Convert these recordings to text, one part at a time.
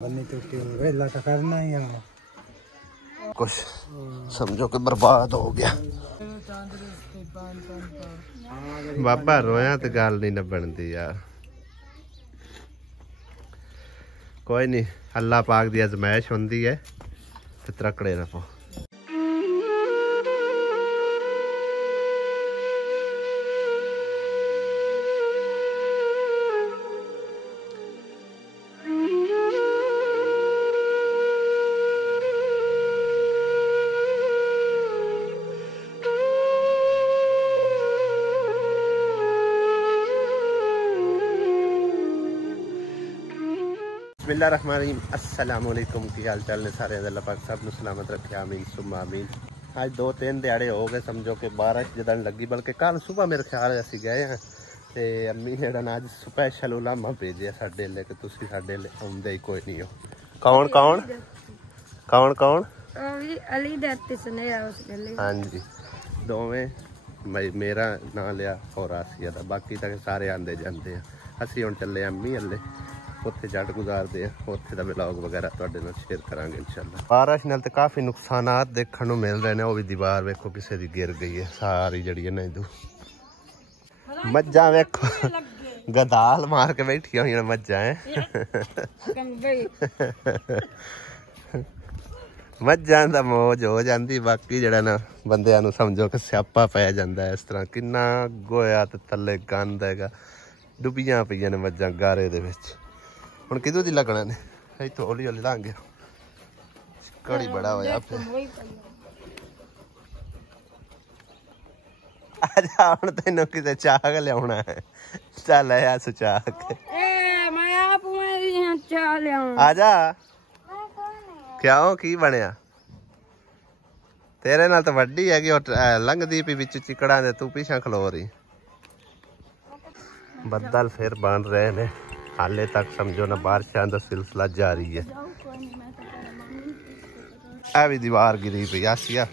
बन्नी टूटी वेला तो करना ही है। कुछ समझो कि बर्बाद हो गया। बाबा रोया तो गल नहीं न बनती यार। कोई नहीं, अल्लाह पाक दी अजमाइश होंदी है ते त्रकड़े रहो। बिस्मिल्लाहिर्रहमानिर्रहीम, अस्सलामुअलैकुम। की हाल चाल ने सारे? अल्लाह पाक सब नूं सलामत रखे, आमीन सुम्मा आमीन। आज 2-3 दिहाड़े हो गए समझो कि बारिश जदन लगी, बल्कि कल सुबह मेरे ख्याल असीं गए हैं ते अम्मी जेड़ा ना अज स्पैशल उलामा भेजे साडे ले कि तुसीं साडे ले आउंदे ही कोई नहीं हो। कौन कौन कौन कौन? अली दत्त सुनेहा उस गले। हाँ जी, दोवें मेरा नाम लिया और आसिया दा, बाकी तक सारे आंदे जांदे हैं। असीं हुण चले अम्मी हल्ले उत्थे जट गुजारते हैं, उत्थे दा व्लॉग वगैरह तुहाडे नाल शेयर करांगे इंशाल्लाह। बारिश नाल ते काफ़ी नुकसानात देखण नूं मिल रहे हैं। वो भी दीवार वेखो किसी दी गिर गई है सारी जड़ी है ना। इधू मज्जां वेखो गदाल मार के बैठियां होईयां मज्जां हैं। मज्जां दा मौज हो जांदी, बाकी जड़ा ना बंदियां नूं समझो कि स्यापा पै जांदा है। इस तरह किन्ना गोया ते थल्ले गंद हैगा, डुबियां पईयां ने मज्जां गारे दे विच। ਹੁਣ ਕਿਦੋਂ ਦੀ ਲੱਗਣਾ ਨੇ? ਇੱਥੋਂ ਹੌਲੀ ਹੌਲੀ ਲਾਂਗੇ। ਕੜੀ ਬੜਾ ਹੋਇਆ ਪਿਆ। ਆਜਾ ਹੁਣ ਤੈਨੂੰ ਕਿਤੇ ਚਾਹ ਲਿਆਉਣਾ ਹੈ। ਚੱਲ ਆ ਸੁਚਾ ਕੇ। ਮੈਂ ਆਪ ਮੈਂ ਚਾਹ ਲਿਆਉਂ। ਆਜਾ। ਕਿਉਂ ਕੀ ਬਣਿਆ? ਤੇਰੇ ਨਾਲ ਤਾਂ ਵੱਡੀ ਹੈਗੀ, ਉਹ ਲੰਘਦੀ ਪਈ ਵਿੱਚ ਚਿਕੜਾਂ ਦੇ, ਤੂੰ ਪਿੱਛੇ ਖਲੋ ਰਹੀ। ਬੱਦਲ ਫਿਰ ਬਣ ਰਹੇ ਨੇ, हाले तक समझो ना बारिशों का सिलसिला जारी है। ए भी दीवार गिरी पई आसिया।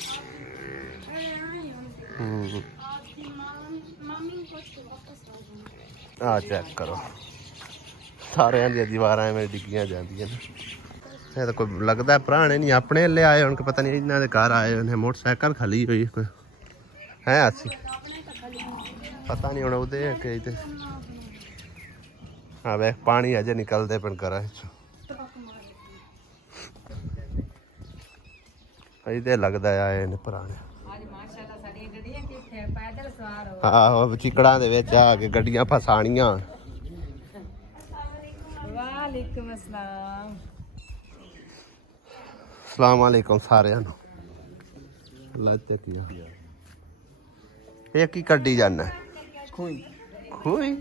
आ चेक करो, सारे दीवार में डिगियां जांदियां ने। ये तो कोई लगता है पुराने नहीं अपने ले आए होण, पता नहीं इन्हां दे घर आए होने। मोटरसाइकिल खली हुई कोई है आसी, पता नहीं हुण उहदे कि हाँ वे पानी अजे निकलते पे घर लगता है पुराने। आहो चिकड़ा दे विच आके गड्डियां फसाणियां। वालेकुम अस्सलाम। अस्सलाम वालेकुम सारियां नूं। ये की कड्डी जाना? खूही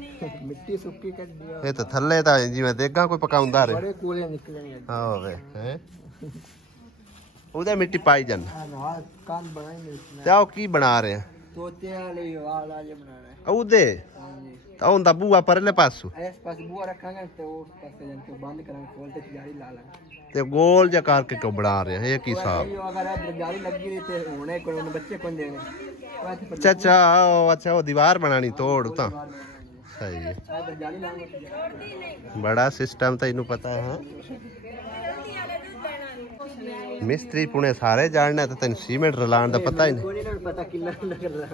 मिट्टी सुक्की कर दिया। ये तो थल्ले ता जिवें देगा कोई पकाउंदा रहे। बड़े कूले निकलेंगे। हां वे हैं उधर मिट्टी पाई जान। हां कान बनाएंगे। क्या की बना रहे हैं? तोते वाले वाला जे बना रहे हैं उदे। हां जी, तो उनदा बुआ परले पासू इस पास बुआ रखांगे ते उस पासे जन के बंद करांगे, खोल के जाली ला लांगे ते गोल जा करके क्यों बना रहे हैं? ये की हिसाब? अगर जाली लगी रही ते होने कोई बच्चे कौन देंगे? अच्छा अच्छा, वो दीवार बनानी तोड़ ता सही है। बड़ा सिस्टम तो इन्हू पता है। मिस्त्री पुणे सारे जानने, तो तेन सीमेंट रलान दा पता ही नहीं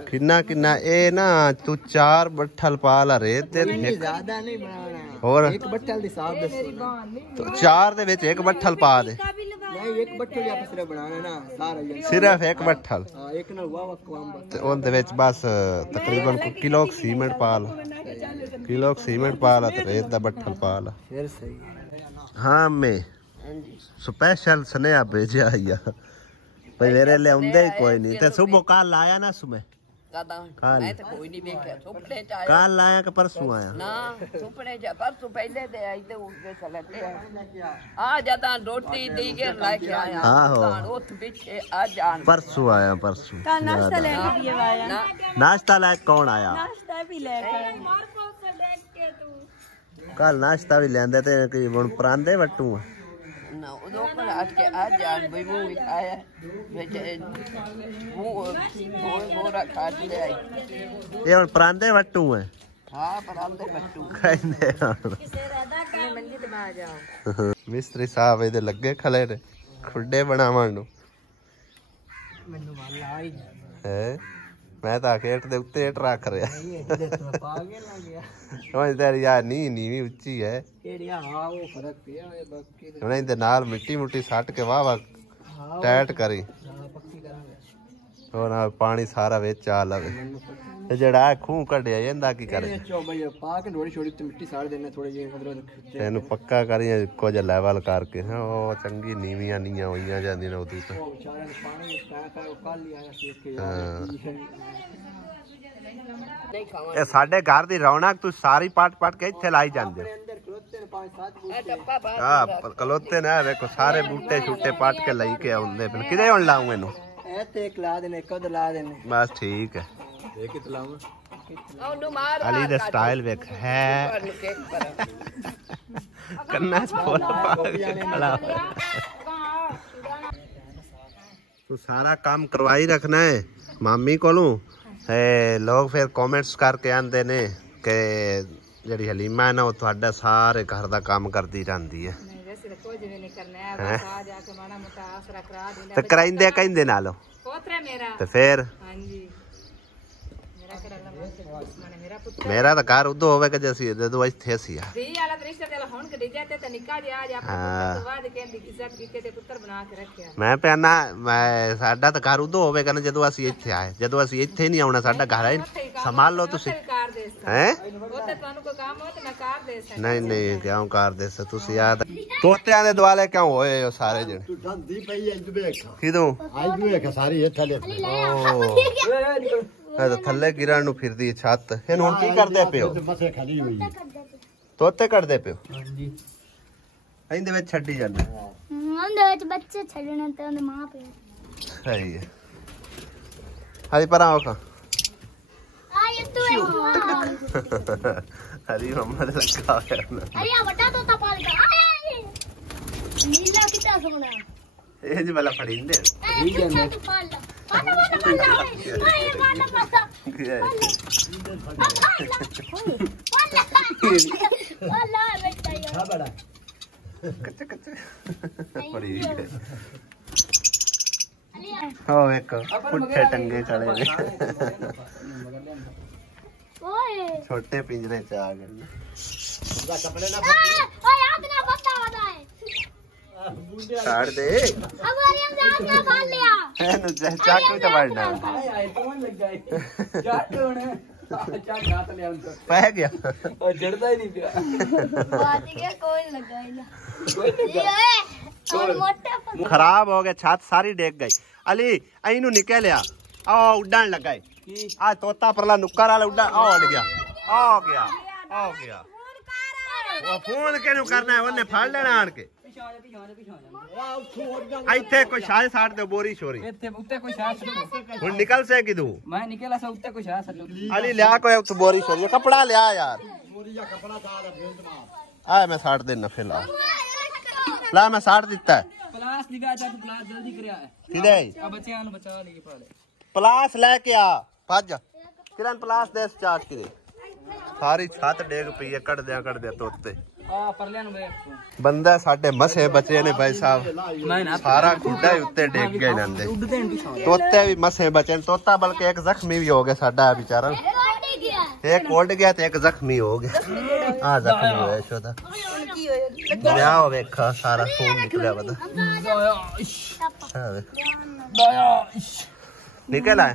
किन्ना किन्ना। ए ना तू 4 बट्ठल पाल रेत दे, ज्यादा नहीं बनाना और एक बट्ठल दी साफ दस तो 4 दे विच एक बट्ठल पा दे। नहीं एक बट्ठल या सिर्फ बनाना ना सारा, सिर्फ एक बट्ठल। हां एक ना वावा कम बस ओंदे विच बस तकरीबन किलो सीमेंट पाल, किलो सीमेंट पाल ते रेत दा बट्ठल पाल फिर सही। हां मैं स्पेशल स्नेहा भेजा आया भाई मेरे ले आंदे ही कोई नहीं। ते सुबह कल आया ना सुबह कल मैं तो कोई नहीं देखा। सुपने च आया कल आया कि परसों आया ना? सुपने च परसों पहले दे आई ते उठे चलते आ जदा रोटी दी के लेके आया। हां उठ पीछे आ जान परसों आया। परसों का नाश्ता लेके दिए आया ना? नाश्ता लेके कौन आया? नाश्ता भी लेके मार को से लेके तू कल नाश्ता भी लेंदे ते कि हुन परांदे वट्टू ना उदो पर आज के आज जान भाई वो आया बेटे वो रखा ले आई। ये हुन परांदे वट्टू है ਕਹਿੰਦੇ ਮਿਸਤਰੀ ਸਾਹਿਬ ਇਹਦੇ ਲੱਗੇ ਖਲੇ ਨੇ ਖੁੱਡੇ ਬਣਾਉਣ ਨੂੰ ਹੈ ਮੈਂ ਤਾਂ ਖੇਤ ਦੇ ਉੱਤੇ ਇੱਟ ਰੱਖ ਰਿਹਾ ਸਮਝ ਤੇਰੀ ਯਾਰ ਨੀਵੀਂ ਉੱਚੀ ਹੈ ਹੁਣ ਇਹਦੇ ਨਾਲ ਮਿੱਟੀ ਮੁੱਟੀ ਸੱਟ ਕੇ ਵਾਹ ਟੈਟ ਕਰੀ ਹੋਰ ਨਾਲ ਪਾਣੀ ਸਾਰਾ ਵਿੱਚ ਆ ਲਵੇ ਤੇ ਜਿਹੜਾ ਖੂਹ ਕੱਢਿਆ ਇਹਦਾ ਕੀ ਕਰੇ ਤੈਨੂੰ ਪੱਕਾ ਕਰੀ ਕੁਝ ਲੈਵਲ ਕਰਕੇ ਉਹ ਚੰਗੀ ਨੀਵੀਆਂ ਨੀਆਂ ਹੋਈਆਂ ਜਾਂਦੀਆਂ ਨੇ ਉਦੋਂ ਤਾਂ ਇਹ ਸਾਡੇ ਘਰ ਦੀ ਰੌਣਕ ਤੂੰ ਸਾਰੀ ਪੱਟ ਕੇ ਇੱਥੇ ਲਾਈ ਜਾਂਦੇ ਕਲੋਤੇ ਨੇ ਵੇਖੋ ਸਾਰੇ ਬੂਟੇ ਛੁੱਟੇ ਪੱਟ ਕੇ ਲਈ ਕੇ ਆਉਂਦੇ ਪਏ ਕਿਤੇ ਹੁਣ ਲਾਉਂ ਇਹਨੂੰ ਬਸ ਠੀਕ ਹੈ ਅਲੀ ਦਾ ਸਟਾਈਲ ਵੇਖ ਹੈ ਕੰਨਾਂ ਚ ਫੁੱਲ ਤੂੰ ਸਾਰਾ ਕੰਮ ਕਰਵਾਈ ਰੱਖਣਾ ਹੈ ਮਾਮੀ ਕੋਲੋਂ ਲੋਕ ਫਿਰ ਕਮੈਂਟਸ ਕਰਕੇ ਆਂਦੇ ਨੇ ਕਿ ਜਿਹੜੀ ਹਲੀਮਾ ਹੈ ਨਾ ਉਹ ਤੁਹਾਡਾ ਸਾਰੇ ਘਰ ਦਾ ਕੰਮ ਕਰਦੀ ਰਹਿੰਦੀ ਹੈ ਤੇ ਕਰਾਈਂਦੇ ਕਹਿੰਦੇ ਨਾਲੋਂ ਤੇ ਫਿਰ ਮੇਰਾ ਤਾਂ ਘਰ ਉਦੋਂ ਹੋਵੇ ਕਿ ਜਦੋਂ ਇੱਥੇ ਸੀ ਮੈਂ ਪੈਣਾ ਮੈਂ ਸਾਡਾ ਤਾਂ ਘਰ ਉਦੋਂ ਹੋਵੇਗਾ ਨਾ ਜਦੋਂ ਅਸੀਂ ਇੱਥੇ ਆਏ ਜਦੋਂ ਅਸੀਂ ਇੱਥੇ ਨਹੀਂ ਆਉਣਾ ਸਾਡਾ ਘਰ ਹੈ ਸੰਭਾਲ ਲਓ ਤੁਸੀਂ ਹੈ ਨਹੀਂ ਨਹੀਂ ਕਿਉਂ ਕਰ ਦੇ ਤੁਸੀਂ ਯਾਦ ਤੋਤਿਆਂ ਦੇ ਦੁਆਲੇ ਕਿਉਂ ਹੋਏ ਹੋ ਸਾਰੇ ਜਣੇ ਕਿਦੋਂ ਥੱਲੇ ਗਿਰਨ ਨੂੰ ਫਿਰਦੀ ਛੱਤ ਇਹਨੂੰ ਹੁਣ ਕੀ ਕਰਦੇ ਪਿਓ ਤੋਤੇ ਕੱਢਦੇ ਪਿਓ ਇਹਦੇ ਵਿੱਚ ਛੱਡੀ ਜਾਂਦੇ ਉਹਦੇ ਵਿੱਚ ਬੱਚੇ ਛੱਡਣੇ ਤੇ ਉਹਦੇ ਮਾਂ ਪਿਓ ਸਹੀ ਹੈ ਹਰੀ ਪਰਾਂ ਆਖਾ ਆਏ ਤੂੰ ਹਰੀ ਮੰਮਾ ਦੇ ਲੱਗਾ ਹੋਇਆ ਅਰੇ ਆ ਵੱਡਾ ਤੋਤਾ ਪਾਲ ਗਿਆ ਆਏ ਨੀਲਾ ਕਿੱਦਾਂ ਸੋਣਾ ਇਹ ਜੀ ਵਾਲਾ ਫੜੀਂਦੇ ਠੀਕ ਹੈ ਮੈਂ ਪਾਲ ਲਾ ਪਾਲ ਆਏ ਗਾਣਾ ਪਾਸਾ ਵਾਲਾ ਬੇਟਾ ਯਾਰ ਬੜਾ ਕੱਚਾ ਕੱਚਾ ਬੜੀ ਹੋ ਇੱਕ ਪੁੱਠੇ ਟੰਗੇ ਚਲੇ ਨੇ ਓਏ ਛੋਟੇ ਪਿੰਜਰੇ ਚ ਆ ਗਏ ਓਏ ਆਪ ਨਾ ਬਤਾ ਹੈ ਛਾੜ ਦੇ ਹਮਾਰੇ ਅੰਦਾਜ਼ ਨਾ ਖਾ ਲਿਆ ਇਹਨੂੰ ਚਾਕੂ ਚ ਵੜਨਾ ਕੌਣ ਲੱਗਾ ਜੱਟ ਹੋਣਾ ਚਾਕ ਲਿਆ ਅੰਦਰ ਪੈ ਗਿਆ ਉਹ ਜੜਦਾ ਹੀ ਨਹੀਂ ਪਿਆ ਬਾਤ ਗਿਆ ਕੋਈ ਲੱਗਾ ਹੀ ਨਾ ਕੋਈ ਮੋਟਾ ਖਰਾਬ ਹੋ ਗਿਆ ਛੱਤ ਸਾਰੀ ਡੇਗ ਗਈ ਅਲੀ ਇਹਨੂੰ ਨਿਕਲਿਆ ਆ ਉੱਡਣ ਲੱਗਾ ਆ ਤੋਤਾ ਪਰਲਾ ਨੁੱਕਰ ਵਾਲਾ ਉੱਡਾ ਆ ਉੱਡ ਗਿਆ ਆ ਗਿਆ ਆ ਗਿਆ ਉਹ ਫੋਨ ਕਿਹਨੂੰ ਕਰਨਾ ਹੈ ਉਹਨੇ ਫੜ ਲੈਣਾ ਆਣ ਕੇ ਇੱਥੇ ਕੋਈ ਸ਼ਾਹ ਸਾੜ ਦੇ ਬੋਰੀ ਛੋਰੀ ਇੱਥੇ ਉੱਤੇ ਕੋਈ ਸ਼ਾਹ ਹੁਣ ਨਿਕਲ ਸੇ ਕਿਦੂ ਮੈਂ ਨਿਕਲਾ ਸਾ ਉੱਤੇ ਕੋਈ ਸ਼ਾਹ ਸੱਟੂ ਅਲੀ ਲਿਆ ਕੋਈ ਉੱਤੇ ਬੋਰੀ ਛੋਰੀ ਕਪੜਾ ਲਿਆ ਯਾਰ ਆ ਮੈਂ ਸਾੜ ਦੇਣਾ ਫਿਲਹਾਲ ਲਾ ਮੈਂ ਸਾੜ ਦਿੱਤਾ ਪਲਾਸ ਨਿਗਾ ਜਾ ਤੂੰ ਪਲਾਸ ਜਲਦੀ ਕਰਿਆ ਕਿਦੇ ਆ ਬੱਚਿਆਂ ਨੂੰ ਬਚਾ ਲਈ ਪਾਲੇ ਪਲਾਸ ਲੈ ਕੇ ਆ ਭੱਜ ਕਿਰਨ ਪਲਾਸ ਦੇ ਚਾਰਜ ਕਿਦੇ ਸਾਰੀ ਛੱਤ ਡੇਗ ਪਈ ਹੈ ਕੱਢਦਿਆਂ ਤੋਤੇ ਆ ਪਰਲਿਆਂ ਨੂੰ ਵੇਖ ਤੂੰ ਬੰਦਾ ਸਾਡੇ ਮਸੇ ਬਚੇ ਨੇ ਭਾਈ ਸਾਹਿਬ ਮੈਂ ਨਾ ਸਾਰਾ ਖੁੱਡਾ ਹੀ ਉੱਤੇ ਡੇਗ ਗਏ ਜਾਂਦੇ ਤੋਤੇ ਵੀ ਮਸੇ ਬਚੇ ਤੋਤਾ ਬਲਕਿ ਇੱਕ ਜ਼ਖਮੀ ਵੀ ਹੋ ਗਿਆ ਸਾਡਾ ਵਿਚਾਰਾ ਇੱਕ ਉੱਡ ਗਿਆ ਤੇ ਇੱਕ ਜ਼ਖਮੀ ਹੋ ਗਿਆ ਆ ਜ਼ਖਮੀ ਹੋਇਆ ਸ਼ੋਦਾ ਵਿਆਹ ਹੋ ਵੇਖਾ ਸਾਰਾ ਖੂਨ ਨਿਕਲਿਆ ਵਦਾ ਨਿਕਲ ਆਏ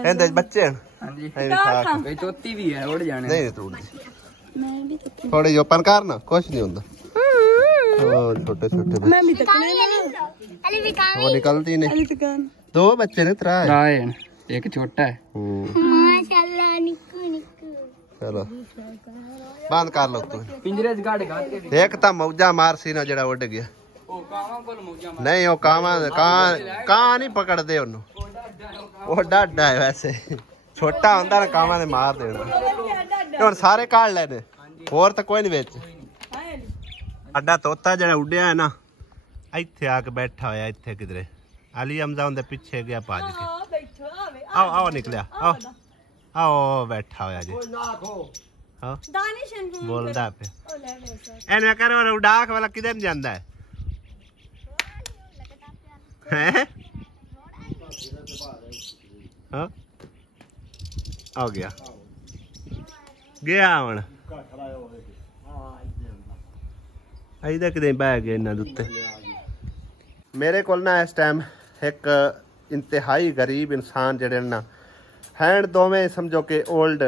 ਇਹਦੇ ਬੱਚੇ ਹਾਂਜੀ ਨਹੀਂ ਕੋਈ ਤੋਤੀ ਵੀ ਹੈ ਉੜ ਜਾਣੇ ਨਹੀਂ ਤੂੰ ਥੋੜੇ ਓਪਨ ਕਰ ਨਾ ਕੁਛ ਨਹੀਂ ਹੁੰਦਾ ਉਹ ਛੋਟੇ ਛੋਟੇ ਮੈਂ ਵੀ ਤੱਕਣੇ ਨਾ ਅਲੀ ਵੀ ਕਾਂ ਉਹ ਨਿਕਲਦੀ ਨਹੀਂ ਦੋ ਬੱਚੇ ਨੇ ਤਰਾ ਰਾਏ ਇੱਕ ਛੋਟਾ ਹੈ ਮਾਸ਼ਾਅੱਲਾ ਨਿੱਕੂ ਨਿੱਕੂ ਚਲੋ ਬੰਦ ਕਰ ਲੋ ਤੂੰ ਪਿੰਜਰੇ 'ਚ ਗਾੜ ਘਾਟ ਕੇ ਇੱਕ ਤਾਂ ਮੌਜਾ ਮਾਰ ਸੀ ਨਾ ਜਿਹੜਾ ਉੱਡ ਗਿਆ ਉਹ ਕਾਵਾਂ ਕੋਲ ਮੌਜਾਂ ਮਾਰ ਨਹੀਂ ਉਹ ਕਾਂ ਨਹੀਂ ਪਕੜਦੇ ਉਹਨੂੰ ਉਹ ਡਾਡਾ ਹੈ ਵੈਸੇ ਛੋਟਾ ਹੁੰਦਾ ਨਾ ਕਾਵਾਂ ਦੇ ਮਾਰ ਦੇਣਾ ਹੁਣ ਸਾਰੇ ਕਾੜ ਲੈਣੇ ਹੋਰ ਤਾਂ ਕੋਈ ਨਹੀਂ ਵਿੱਚ ਅੱਡਾ ਤੋਤਾ ਜਿਹੜਾ ਉੱਡਿਆ ਹੈ ਨਾ ਇੱਥੇ ਆ ਕੇ ਬੈਠਾ ਹੋਇਆ ਇੱਥੇ ਕਿਧਰੇ ਅਲੀ ਹਮਜ਼ਾ ਉਹਦੇ ਪਿੱਛੇ ਗਿਆ ਭੱਜ ਕੇ ਆਓ ਨਿਕਲਿਆ ਆਓ ਬੈਠਾ ਹੋਇਆ ਜੀ ਹਾਂ ਦਾनिश ਨੂੰ ਬੋਲਦਾ ਪਿਆ ਉਹ ਲੈ ਲੈ ਸਰ ਇਹਨੇ ਕਰੋ ਉਡਾਕ ਵਾਲਾ ਕਿਧਰ ਜਾਂਦਾ ਹੈ ਹੈ ਹਾਂ ਆ ਗਿਆ ਗਿਆ ਹੁਣ ਇਹਦਾ ਕਿਤੇ ਬਹਿ ਗਿਆ ਇਹਨਾਂ ਦੇ ਉੱਤੇ ਮੇਰੇ ਕੋਲ ਨਾ ਇਸ ਟਾਈਮ ਇੱਕ ਇੰਤਹਾਈ ਗਰੀਬ ਇਨਸਾਨ ਜਿਹੜੇ ਨਾ ਹੈਂਡ ਦੋਵੇਂ ਸਮਝੋ ਕਿ 올ਡ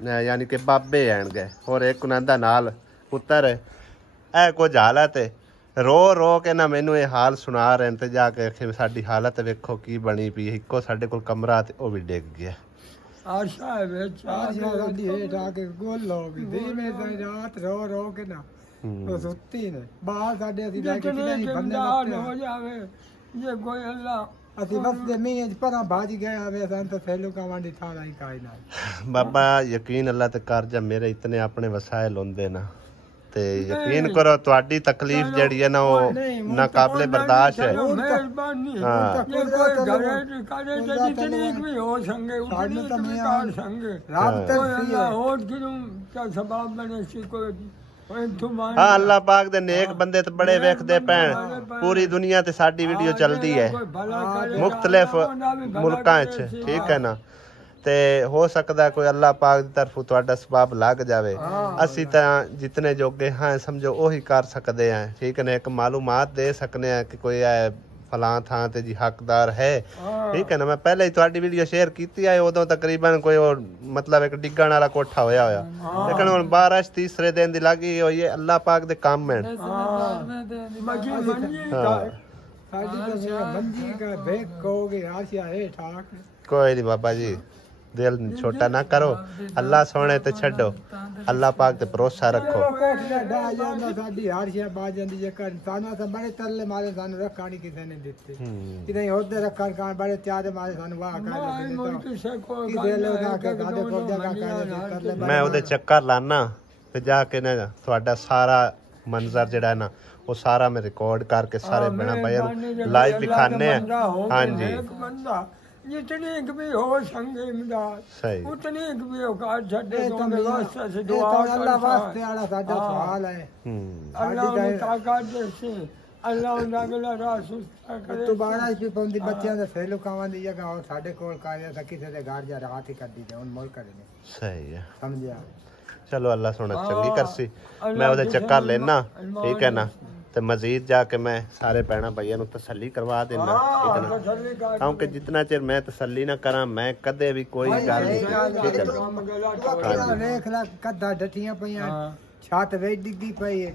ਯਾਨੀ ਕਿ ਬਾਬੇ ਹੈਣਗੇ ਔਰ ਇੱਕ ਉਹਨਾਂ ਦਾ ਨਾਲ ਪੁੱਤਰ ਇਹ ਕੁਝ ਹਾਲਤ ਹੈ ਰੋ ਕੇ ਨਾ ਮੈਨੂੰ ਇਹ ਹਾਲ ਸੁਣਾ ਰਹੇ ਤੇ ਜਾ ਕੇ ਆਖੇ ਸਾਡੀ ਹਾਲਤ ਵੇਖੋ ਕੀ ਬਣੀ ਪਈ ਇੱਕੋ ਸਾਡੇ ਕੋਲ ਕਮਰਾ ਤੇ ਉਹ ਵੀ ਡਿੱਗ ਗਿਆ ਆਸ਼ਾ ਵਿੱਚ ਆਸ਼ਾ ਸਾਡੀ ਹੇਠ ਆ ਕੇ ਗੋਲ ਹੋ ਗਈ ਦੀਵੇਂ ਸਾਰੀ ਰਾਤ ਰੋ ਕੇ ਨਾ ਉਹ ਸੁੱਤੀ ਨੇ ਬਾਹਰ ਸਾਡੇ ਅਸੀਂ ਲੈ ਕੇ ਨਹੀਂ ਬੰਦੇ ਹੋ ਜਾਵੇ ਇਹ ਕੋਈ ਅੱਲਾ ਅਸੀਂ ਬਸ ਦੇ ਮੀਂਹ ਚ ਪਰਾਂ ਭੱਜ ਗਏ ਆਵੇ ਸਾਨੂੰ ਤਾਂ ਫੇਲੂ ਕਾਵਾਂਡੀ ਥਾਲਾ ਹੀ ਕਾਇ ਨਾ ਬਾਬਾ ਯਕੀਨ ਅੱਲਾ ਤੇ ਕਰ ਜਾ ਮੇਰੇ ਇਤਨੇ ਆਪਣੇ ਵਸਾਇਲ ਹੁੰਦੇ ਨਾ ਤੇ ਯਕੀਨ ਕਰੋ ਤੁਹਾਡੀ ਤਕਲੀਫ ਜਿਹੜੀ ਹੈ ਨਾ ਉਹ ਨਾ ਕਾਬਲੇ ਬਰਦਾਸ਼ਤ ਹੈ ਮਿਹਰਬਾਨੀ ਹਾਂ ਇਹ ਕੋਈ ਘਰੇ ਕਾਦੇ ਤੇ ਜਿਤਨੀ ਵੀ ਹੋ ਸੰਗੇ ਉਤਨੀ ਵੀ ਕਾਰ ਸੰਗੇ ਰੱਬ ਤੇ ਹੋਰ ਕਿਨੂੰ ਕਾ ਸਬਬ ਬਣੇ ਸੀ ਕੋਈ ਹਾਂ ਅੱਲਾਹ ਪਾਕ ਦੇ ਨੇਕ ਬੰਦੇ ਤੇ ਬੜੇ ਵੇਖਦੇ ਪੈਣ ਪੂਰੀ ਦੁਨੀਆ ਤੇ ਸਾਡੀ ਵੀਡੀਓ ਚੱਲਦੀ ਹੈ ਮੁxtਲਿਫ ਮੁਲਕਾਂ 'ਚ ਠੀਕ ਹੈ ਨਾ ਤੇ ਹੋ ਸਕਦਾ ਕੋਈ ਅੱਲਾਹ ਪਾਕ ਦੀ ਤਰਫੋਂ ਤੁਹਾਡਾ ਸਬਬ ਲੱਗ ਜਾਵੇ ਅਸੀਂ ਤਾਂ ਜਿਤਨੇ ਜੋਗੇ ਹਾਂ ਸਮਝੋ ਉਹੀ ਕਰ ਸਕਦੇ ਹਾਂ ਠੀਕ ਹੈ ਨਾ ਇੱਕ ਮਾਲੂਮਾਤ ਦੇ ਸਕਨੇ ਆ ਕਿ ਕੋਈ ਫਲਾਂ ਥਾਂ ਤੇ ਜੀ ਹੱਕਦਾਰ ਹੈ ਠੀਕ ਹੈ ਨਾ ਮੈਂ ਪਹਿਲੇ ਹੀ ਤੁਹਾਡੀ ਵੀਡੀਓ ਸ਼ੇਅਰ ਕੀਤੀ ਹੈ ਉਦੋਂ ਤਕਰੀਬਨ ਕੋਈ ਮਤਲਬ ਇੱਕ ਡਿੱਗਣ ਵਾਲਾ ਕੋਠਾ ਹੋਇਆ ਲੇਕਿਨ ਹੁਣ ਬਾਰਿਸ਼ ਤੀਸਰੇ ਦਿਨ ਦੀ ਲੱਗੀ ਹੋਈ ਹੈ ਅੱਲਾਹ ਪਾਕ ਦੇ ਕੰਮ ਹੈ ਕੋਈ ਨਹੀਂ ਬਾਬਾ ਜੀ दिल छोटा ना करो अल्लाह सोने ते छड्डो अल्लाह पाक ते भरोसा रखो मैं उहदे चक्कर लाना ते जाके ना तुहाडा सारा मंजर जिहड़ा ना वो सारा मैं रिकॉर्ड करके सारे बना भाई लाइव दिखाने हाँ जी जितनी भी हो संगे इमदाद उतनी भी हो कार छड्डे दोंगे वास्ते से दुआ अल्लाह वास्ते वाला साडा सवाल है अल्लाह ने ताकत दे अल्लाह उन्हां गला राह करे दोबारा की पंदी बच्चों दे फेलू कावां दी जगह और साडे कोल काया ता किसे दे घर जा रात ही कर दी हुन मोल करने सही है समझया चलो अल्लाह सोना चंगी करसी मैं उहदे चक्कर लेना ठीक है ना ਤੇ ਮਜ਼ੀਦ ਜਾ ਕੇ ਮੈਂ ਸਾਰੇ ਭੈਣਾਂ ਭਾਈਆਂ ਨੂੰ ਤਸੱਲੀ ਕਰਵਾ ਦੇਣਾ ਠੀਕ ਹੈ ਨਾ ਕਿਉਂਕਿ ਜਿੰਨਾ ਚਿਰ ਮੈਂ ਤਸੱਲੀ ਨਾ ਕਰਾਂ ਮੈਂ ਕਦੇ ਵੀ ਕੋਈ ਗੱਲ ਨਹੀਂ ਠੀਕ ਹੈ ਵੇਖ ਲੈ ਕੱਦਾ ਡੱਠੀਆਂ ਪਈਆਂ ਛੱਤ ਵੇ ਡਿੱਗੀ ਪਈ ਹੈ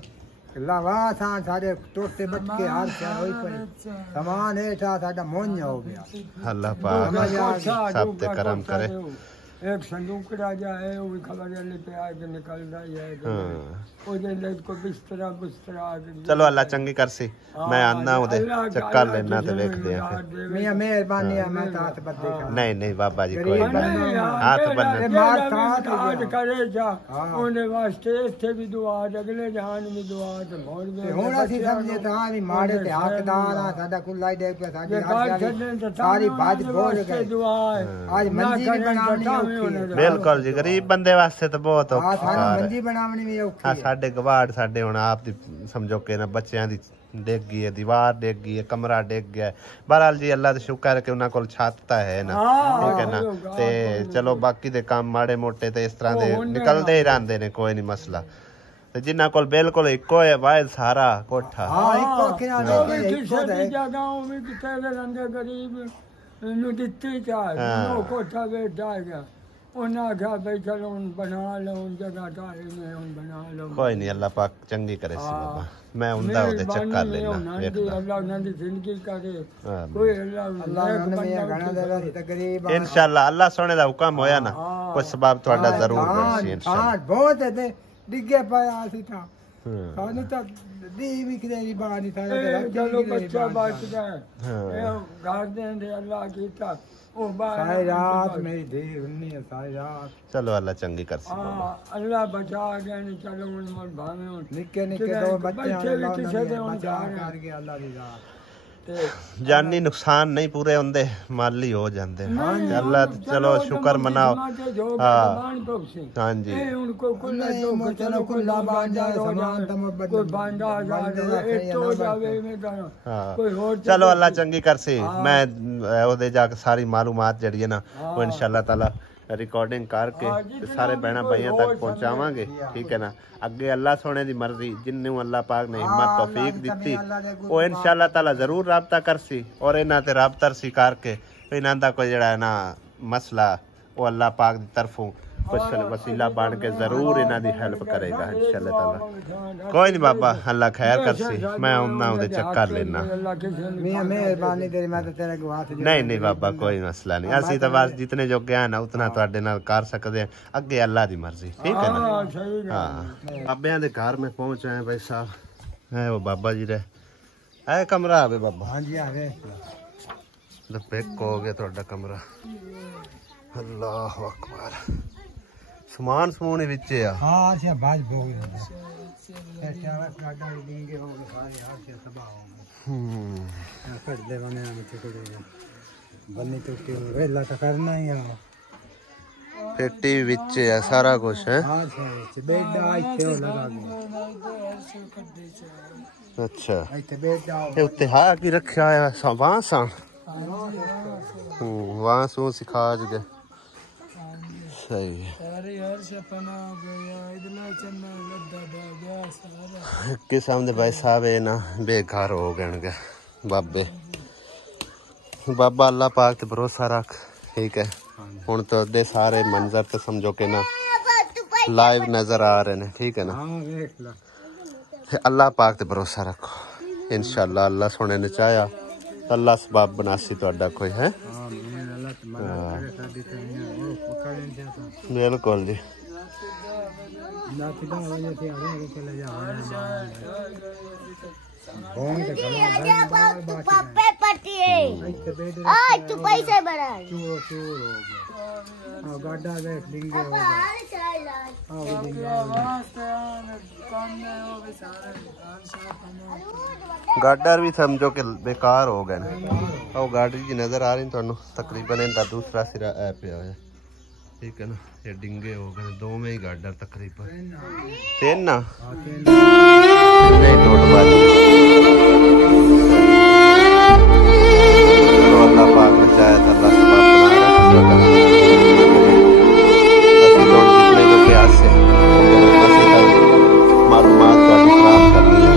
ਲਾਵਾ ਥਾਂ ਸਾਡੇ ਟੋਟੇ ਬੱਟ ਕੇ ਹਾਰ ਕਿਆ ਹੋਈ ਪਈ ਸਮਾਨ ਹੇਠਾਂ ਸਾਡਾ ਮੁੰਨ ਹੋ ਗਿਆ ਅੱਲਾਹ ਪਾਕ ਸਭ ਤੇ ਕਰਮ ਕਰੇ एक संदूक राजा है वो भी खबर लेके आके निकल रहा है को बिस्तरा चलो अल्लाह चंगी करसी मैं आना उदे चक्कर लेना ते देखदे हैं मियां मेहरबानी है मैं हाथ बदे नहीं नहीं बाबा जी कोई बात नहीं हाथ बन्ने मार हाथ करे जा ओने वास्ते इथे भी दुआ अगले जहान में दुआ ते मोर में हुन असि समझे ता भी माड़े ते हकदार आ साडा कुल्लाई दे पे साडी सारी बात बोल गए दुआ आज मंजी बनावनी बिल्कुल जी गरीब बंदे वास्ते तो बहुत साडे गवाड़ साडे हुण आप दी समझो कि ना बच्चियां दी डिग गई है दीवार डिग गई है कमरा डिग गया बहरहाल जी अल्लाह दा शुक्र है कि उन्हां कोल छत ता है ना ठीक है ना ते चलो बाकी दे काम माड़े मोटे ते इस तरह दे निकलदे ही रहंदे ने कोई नहीं मसला ते जिन्हां कोल बिल्कुल इक्को है वाहिद सारा कोठा हां इक्को किनारे इक्को दे जगहों में किथे दे रंगे गरीब नु दित्ती चाह नो कोठा वे जाएगा कोई नहीं अल्लाह पाक चंगी करे बाबा मैं उंदा उदे चक्कर लेना अल्लाह उन्हां दी जिंदगी करे कोई अल्लाह इंशाअल्लाह अल्लाह सोने दा हुक्म होया ना कोई सबब ਤੁਹਾਡਾ ਜ਼ਰੂਰ ਬਣसी इंशाअल्लाह बहुत है डिगे पाया सी था ਸਾਨੂੰ ਤਾਂ ਦੀ ਵੀ ਕਿਤੇ ਨਹੀਂ ਬਾਣੀ ਤਾਂ ਚਲੋ ਬੱਚਾ ਬਚਦਾ ਹੈ ਘਰ ਦੇ ਅੱਲਾਹ ਕੀਤਾ सारी रात मेरी देर उन्नी है सारी रात चलो अल्लाह चंगी कर अल्लाह बचा गया नहीं चलो उन मोर भावे निके निके दो बच्चे अल्लाह ने बचा कर के अल्लाह दी रात जानी नुकसान नहीं पूरे होंदे माली हो जाते अल्लाह चलो शुक्र मनाओ हाँ जी चलो अल्लाह चंगी कर सी मैं ओदे जाके सारी मालूमात जड़ी है ना वो इंशाल्लाह ताला रिकॉर्डिंग करके सारे बहना भाइयों तक पहुंचावांगे ठीक है ना अगे अल्लाह सोने दी मर्जी जिन्नू अल्लाह पाक ने हिम्मत तौफीक दिती वो इंशाल्लाह ताला जरूर राबता करसी और इन्हां ते राबता सी करके इन्हां दा कोई जड़ा है ना मसला वो अल्लाह पाक दी तरफों कुछ वसीला बन के जरूर इन्हां दी हेल्प करेगा इंशाल्लाह ताला कोई नहीं बाबा अल्लाह खैर करसी मैं उन्हां दे चक्कर लेना मेहरबानी तेरी मैं तो तेरे को हाथ नहीं नहीं बाबा कोई मसला नहीं असि तो बस जितने जो ज्ञान है उतना तुहाडे नाल कर सकते हैं अगे अल्लाह दी मर्जी ठीक है ना हां बाबियां दे घर में पहुंच आए भाई साहब है वो बाबा जी रे है कमरा आवे बाबा हां जी आ गए तो पैक हो गया तुहाडा कमरा अल्लाह अकबर समान समून विच है हां अच्छा बाज हो गया चारा गाड़ा डिंगे हो गए सारे हाथ से तबाह हो गए कट दे बने हम टुकड़े बन्नी टूटी हो वेला तो करना ही है पेटी विच है सारा कुछ है हां बेड आइते हो लगा दे अच्छा आइते बेड ए उत्ते हा की रखया है वांसा वहां सो सिखा जगे सही किस्म दे भाई साहब है ना बेघर हो गए बाबे बाबा अल्लाह पाक ते भरोसा रख ठीक है हुण तो दे सारे मंजर तो समझो के ना लाइव नजर आ रहे हैं ठीक है ना अल्लाह पाक ते भरोसा रखो इंशाल्लाह अल्लाह सोने ने चाहा तो अल्लाह सबब बनासी तुहाडा कोई है बिल्कुल जी तू पैसे बना गाडर भी समझो कि बेकार हो गए ना गाड़ी जी नजर आ रही तुहानू तकरीबन इनका दूसरा सिरा है पे है ठीक है ना ये डिंगे हो गए दो में ही गाडर तकरीबन तीन ना नहीं टोट बात अल्लाह पाक ने चाहा था अल्लाह सबब बना जितने जो प्यास से मालूमात प्राप्त करनी है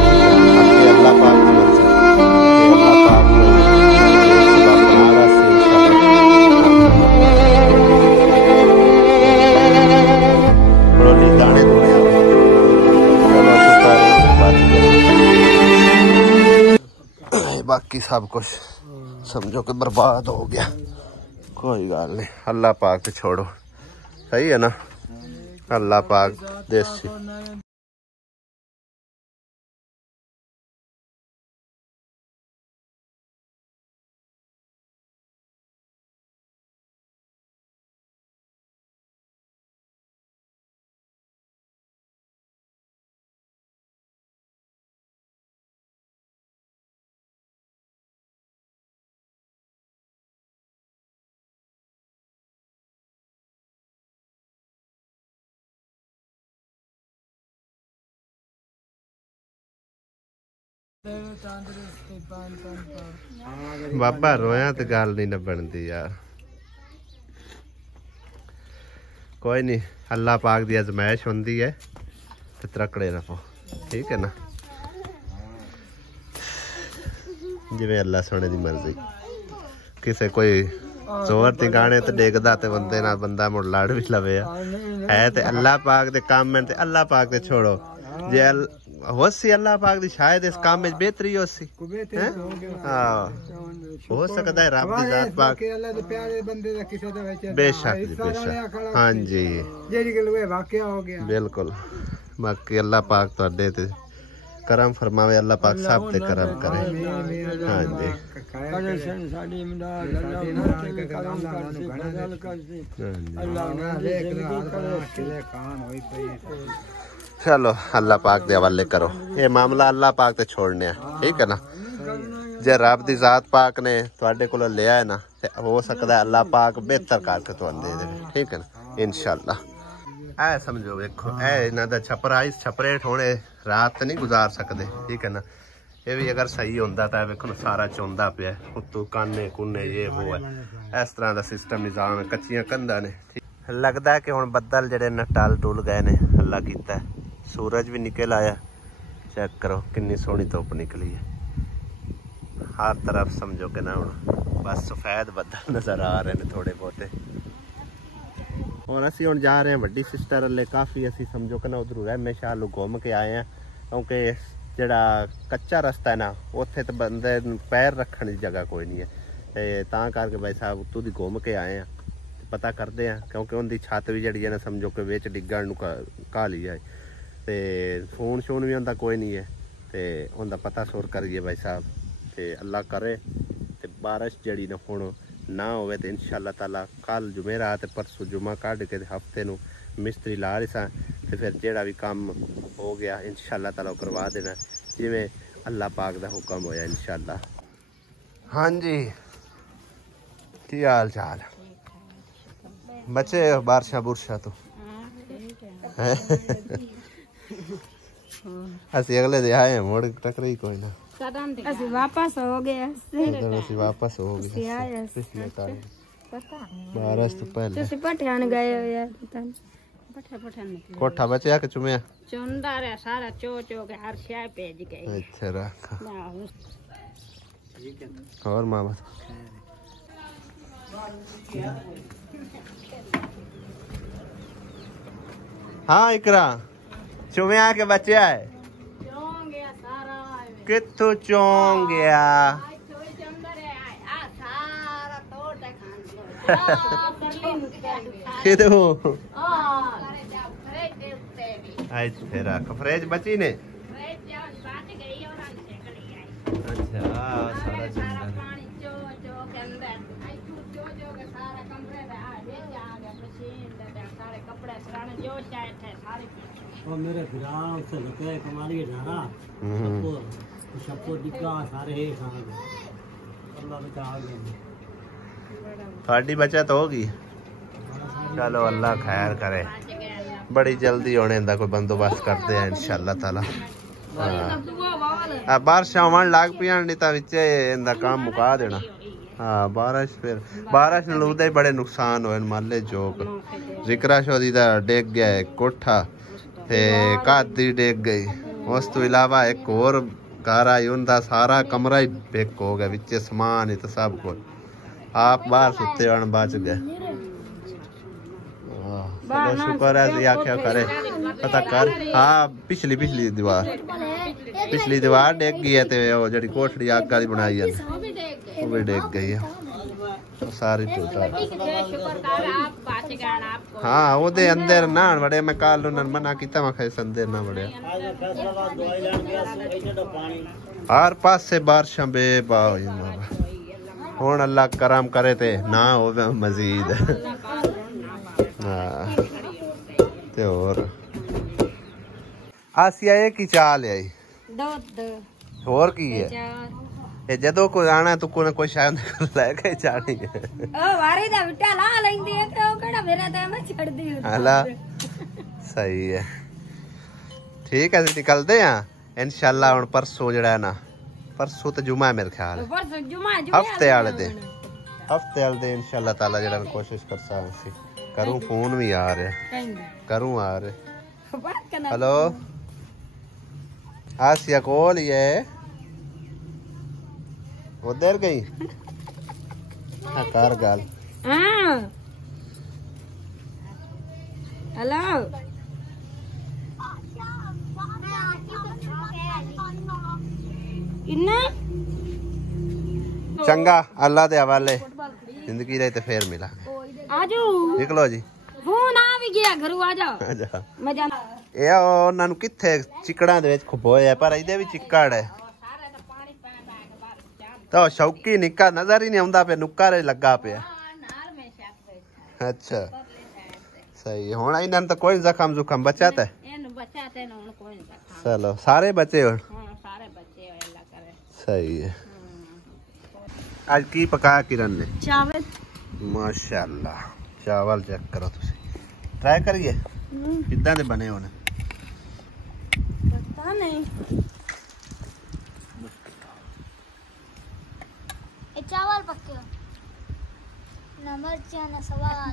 अल्लाह पाक की मर्जी अल्लाह पाक ने सबब बना रहा से दाने धोने बाकी सब कुछ समझो कि बर्बाद हो गया कोई गल नहीं अल्लाह पाक छोड़ो सही है ना अल्लाह पाक देसी बाबा रोया तो गल नहीं न बनती यार कोई नहीं अल्लाह पाक दी आजमाइश होंदी है तो त्रकड़े रहो ठीक है ना जिवें अल्लाह सोने दी मर्जी किसे कोई जोर दी गाने तो डिगदा ते बंदे ना बंदा मुड़ लड़ भी लवे है ते अल्लाह पाक दे काम में ते अल्लाह पाक दे छोड़ो जे होसी अल्लाह पाक दी शायद इस काम में बेहतरी होसी हां हो सकता है रब दी जात पाक अल्लाह दे प्यारे बंदे दा किसे दा विच बेशक बेशक हां जी जेडी गल वे वाकया हो गया बिल्कुल बाकी अल्लाह पाक तुहाडे ते करम फरमावे अल्लाह पाक सब ते करम करे हां जी साडी इमदाद अल्लाह के करम करसी अल्लाह ने देख खान होई पई चलो अल्लाह पाक दे हवाले करो ये मामला अल्लाह पाक ते छोड़ने ठीक है ना जे रब दी जात पाक ने तुहाडे कोलों लिया है ना ते हो सकदा है अल्लाह पाक बेहतर करके तुहानू दे दे। ठीक है ना इंशाअल्लाह। ऐ समझो देखो ऐ इन्हां दा छपरा इस छपरे ठोने रात नहीं गुजार सकते। ठीक है ना ये भी अगर सही होंदा तां वेखो सारा चौंदा पिया उत्तों काने कुने ये वो है इस तरह का सिस्टम निजाम है कच्चियां कंधां ने। लगता है कि हुण बदल जेडे न टल टुल गए ने अल्लाह कीता सूरज भी निकल आया। चेक करो कितनी सोहनी धुप निकली है हर तरफ समझो कि ना हुण बस सफेद बदल नजर आ रहे हैं थोड़े बहुते। और असी हुण जा रहे हैं वड्डी सिस्टर अल्ले काफ़ी असी समझो कि ना उधरों रहमेशा आलू घूम के आए हैं क्योंकि जड़ा कच्चा रस्ता है ना उत्थे तो बंदे पैर रखने की जगह कोई नहीं है ते तां करके भाई साहब उत्तों दी घूम के आए हैं पता करते हैं क्योंकि उनकी छत भी जड़ी है ना समझो कि विच डिग्गण घाली है ते फोन शोन भी उनका कोई नहीं है ते उनका पता सुर करिए भाई साहब ते अल्लाह करे ते बारिश जड़ी ना हुण ना होवे ते इंशाअल्लाह ताला कल जुमेरात परसों जुमा कढ़ के हफ्ते नूं मिस्त्री ला रही सा ते फिर जेड़ा भी काम हो गया इंशाअल्लाह ताला करवा देना जिवें अल्लाह पाक दा हुक्म होया इंशाअल्लाह। हाँ जी की हाल चाल बच्चे बारिशा बुरशा तो असी अगले दे आए मोड़ टकरी कोई ना ਅਸੀਂ ਵਾਪਸ ਹੋ ਗਏ ਅਸੀਂ ਵਾਪਸ ਹੋ ਗਏ ਪਿਛਲੇ ਟਾਈਮ ਬਾਰਿਸ਼ ਤੋਂ ਪਹਿਲੇ ਤੁਸੀਂ ਪਠਾਨ ਗਏ ਹੋ ਯਾਰ ਪਠਾਨ ਕੋਠਾ ਬਚਿਆ ਕਿ ਚੁਮਿਆ ਚੁੰਦਾ ਰਿਹਾ ਸਾਰਾ ਚੋ ਚੋ ਕੇ ਹਰ ਸ਼ੈ ਭੇਜ ਗਏ ਅੱਛਾ ਰੱਖ और मामा हाँ इकरा चुमिया के बच्चा है कितु चौं गया फ्रेज बची ने अच्छा सारा और मेरे फिरान से लगे कमारी जाना सबको दिखा सारे एक अल्लाह बचा गए थोड़ी बचत होगी चलो अल्लाह खैर करे बड़ी जल्दी होने का कोई बंदोबस्त करते हैं इंशाअल्लाह ताला। बारिश आवन लग पिया नहीं तो विचे इंदा काम मुका देना। हाँ बारिश फिर बारिश नलूदे बड़े नुकसान होए माले जोक जिक्रा शोदी दा डेग गया है कोठा ते कादी डेग गई उस तो इलावा एक और घर आई उनका सारा कमरा ही बेक हो गया विचे समान ही तो सब कुछ आप बाहर सुते होने बच गए। शुक्र है आख्या करे पता कर। हाँ पिछली दीवार डेग गई है तो जी कोठड़ी अग वाली बनाई है वो भी डेग गई है सारी टूटा। हाँ वो अंदर ना बड़े मैं कल उन्होंने मना किया मैं खाई अंदर ना बड़े हर पास से बारिशां बेबा हुण अल्लाह करम करे ते ना होवे मजीद। हाँ ते और आसिया ये की चाल है और की है ये जदों कोई आना तो कोई शायद लेके जानी है ओ वारी दा बिटा ला लेंदी है तो केड़ा मेरा ते मैं छड़ दी हला सही है ठीक है निकलते हैं इंशाल्लाह हुन परसों जड़ा है ना परसों तो जुमा है मेरे ख्याल परसों जुमा हफ्ते वाले दिन इंशाल्लाह ताला जड़ा कोशिश कर सी करूं फोन भी आ रहे करूं आ रहे हेलो आसिया कॉल ये उधर गई कर गल हेलो चंगा अल्लाह दे हवाले जिंदगी रही तो फिर मिला आजो निकलो जी फोन आ भी गया घर आ जाओ मैं जाना ਇਹ ਉਹਨਾਂ ਨੂੰ ਕਿੱਥੇ ਚਿਕੜਾਂ ਦੇ ਵਿੱਚ ਖੁਬੋਇਆ ਪਰ ਇਹਦੇ ਵੀ ਚਿੱਕੜ ਹੈ ਤਾਂ ਸ਼ੌਕੀ ਨਿੱਕਾ ਨਜ਼ਰ ਹੀ ਨਹੀਂ ਆਉਂਦਾ ਪਿਆ ਨੁੱਕਾ ਰੇ ਲੱਗਾ ਪਿਆ ਅੱਛਾ ਸਹੀ ਹੁਣ ਇਹਨਾਂ ਨੂੰ ਤਾਂ ਕੋਈ ਜ਼ਖਮ ਜ਼ੁਖਮ ਬਚਾ ਤਾ ਇਹਨੂੰ ਬਚਾ ਤੇ ਹੁਣ ਕੋਈ ਜ਼ਖਮ ਚਲੋ ਸਾਰੇ ਬਚੇ ਹੋ ਹਾਂ ਸਾਰੇ ਬਚੇ ਹੋ ਅੱਲਾ ਕਰੇ ਸਹੀ ਹੈ आज की पकाया किरण ने? चावल। माशाल्लाह चावल चेक करो तुसी ट्राई करिए कितना दे बने होने पता नहीं। ये चावल पक्के नंबर चाना सवाल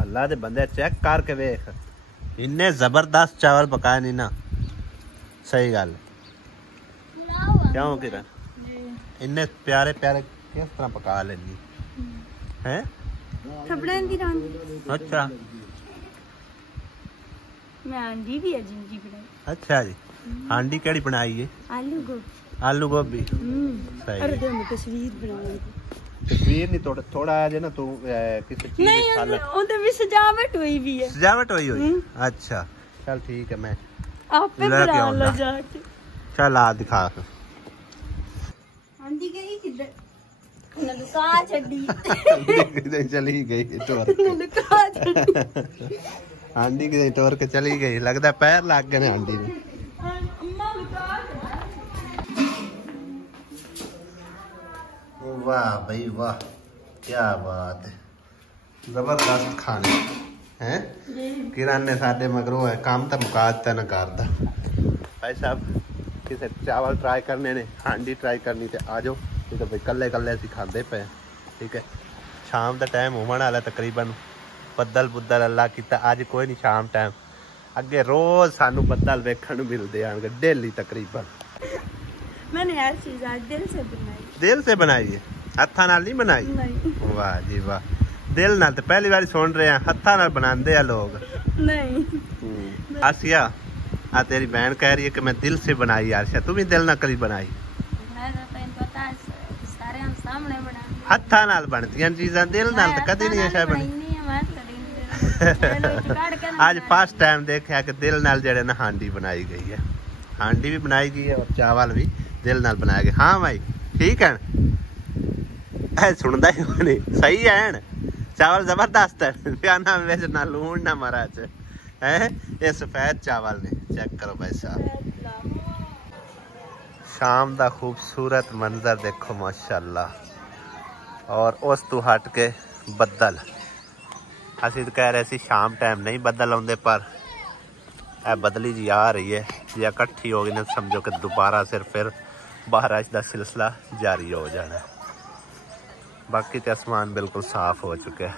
अल्लाह दे बंदे चेक करके वेख इन्ने जबरदस्त चावल पकाए नहीं ना सही गल क्यों किरण इन्ने प्यारे प्यारे किस तरह पका लेनी हैं अच्छा मैं हांडी भी है जिंजी बनाई। अच्छा जी हांडी केड़ी बनाई है? आलू गोभी सही अरे दे मैं तस्वीर बनाई तस्वीर नहीं थोड़ा आज ना तू किसी चीज नहीं ओदे भी सजावट हुई भी है। सजावट हुई अच्छा चल ठीक है मैं आप पे बना लो जाके चल आ दिखा हांडी गई किधर नलका छड़ी चली गई टोर नलका छड़ी हांडी की टोर के चली गई लगता पैर लग गए हांडी में। वाह भाई वाह क्या बात है जबरदस्त खाने हैं किरण ने साडे मगरों है काम तो मुका दिता ना करदा भाई साहब किसे चावल ट्राई करने ने हांडी ट्राई करनी ते आ जाओ नहीं तो भाई कल्ले कल्ले असीं खांदे पे ठीक है शाम का टाइम होने वाला तकरीबन बदल बुदल अल्लाह कीता अज कोई नहीं शाम टाइम अगे रोज सानू बदल वेखण नूं मिलदे आणगे डेली तकरीबन। मैंने हर चीज आज दिल से बनाई। दिल से बनाई है हत्था नाल नहीं बनाई? नहीं। वाह जी वाह दिल नाल तो पहली बार सुन रहे हैं हत्था नाल बनाते हैं लोग नहीं। आसिया आ तेरी बहन कह रही है कि मैं दिल से बनाई आसिया तू भी दिल ना करी बनाई हत्था नाल बनदियां चीज़ां दिल नाल तो कदी नहीं ऐसा बनी। आज फर्स्ट टाइम देखा कि दिल नाल जेड़े ना हांडी बनाई गई है हांडी भी बनाई गई है और चावल भी दिल नाल बनाया गया। हाँ भाई ठीक है सुनता ही नहीं सही है चावल जबरदस्त है ना वैसे ना लून ना मराच है ये सफेद चावल ने चेक करो भाई साहब शाम का खूबसूरत मंजर देखो माशाल्लाह और उस तू हट के बदल असीं कह रहे सी शाम टाइम नहीं बदल आउंदे पर ए बदली जी आ रही है या इकट्ठी हो गई ना समझो कि दोबारा फिर बारिश का सिलसिला जारी हो जाना है। बाकी तो आसमान बिल्कुल साफ हो चुका है।